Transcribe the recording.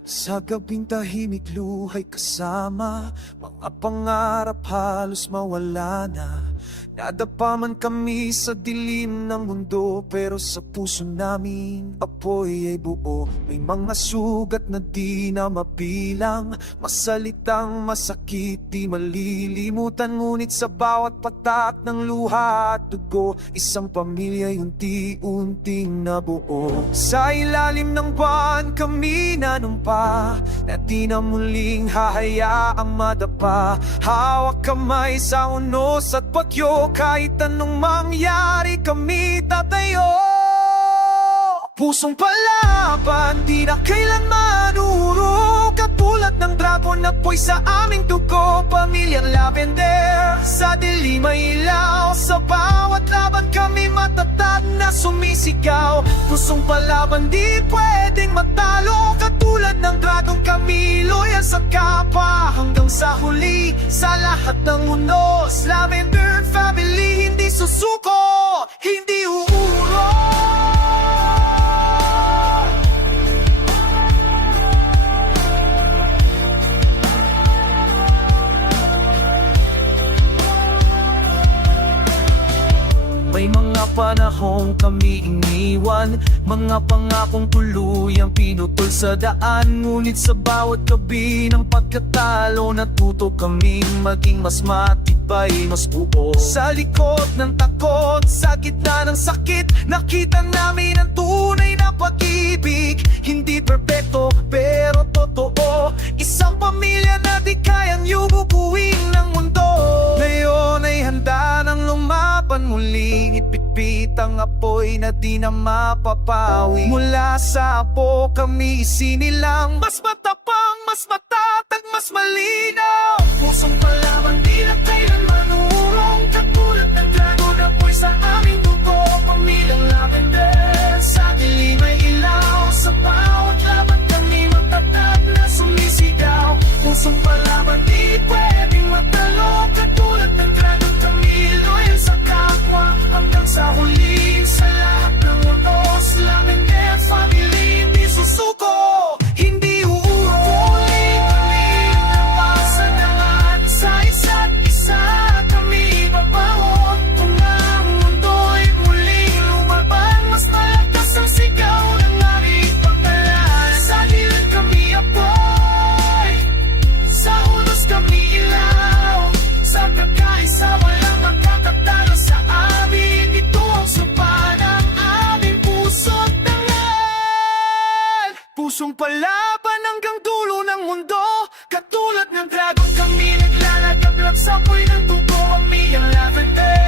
Sa gabing tahimik luhay kasama, mga pangarap halos mawala na. Nadapa man kami sa dilim ng mundo, pero sa puso namin apoy ay buo. May mga sugat na di na mabilang, masalitang masakit di malilimutan. Ngunit sa bawat patak ng luha at dugo, isang pamilya unti-unting nabuo. Sa ilalim ng buwan kami nanumpa, na di na muling hahayaang madapa. Hawak kamay sa unos at bagyo, kahit anong mangyari kami tatayo. Pusong palaban, di na kailanman urong, katulad ng dragon na po'y sa aming dugo. Pamilyang lavender, sa dilim ay ilaw, sa bawat laban kami matatag na sumisigaw. Pusong palaban, di pwedeng matalo, katulad ng dragon kami loyal sa kapwa. Hanggang sa huli, sa lahat ng unos, Lavender family, hindi susuko, hindi uuro. May mga panahong kami iniwan, mga pangakong tuluyang pinutol sa daan. Ngunit sa bawat gabi ng pagkatalo, natuto kaming maging mas matibay, mas buo. Sa likod ng takot, sa gitna ng sakit, nakita namin ang tunay na pag-ibig. Hindi perpekto, pero totoo, isang pamilya na di kayang yubukuin ng mundo. Ngayon ay handa nang lumaban muli, itpitpit ang apoy na di na mapapawi. Mula sa apo kami isinilang, mas matapang, mas matatag, mas malinaw. Pusong palaban, di na kailanman urong, katulad ng dragon na po'y sa aming dugo. Pamilyang lavender, sa dilim ay ilaw, sa bawat laban kami matatag na sumisigaw. Pusong palaban, di pwedeng matalo, katulad ng dragon kami loyal sa kapwa. Hanggang sa huli, sa lahat ng utos, Lavender family, hindi susuko, hindi uuro. Muling labasan ang sa isa't isa, kami babaon. Kung ang mundo'y muling lumaban, mas malakas ang sigaw ng aming pagkalan. Sa dilim kami apoy, sa unos kami ilaw, sa pagkaisa walang magkakatalo sa amin. Ito ang sumpa ng aming puso't dangal. Pusong palaban hanggang dulo ng mundo, katulad ng dragon kami naglalagablab sa apoy ng dugo. Pamilyang lavender,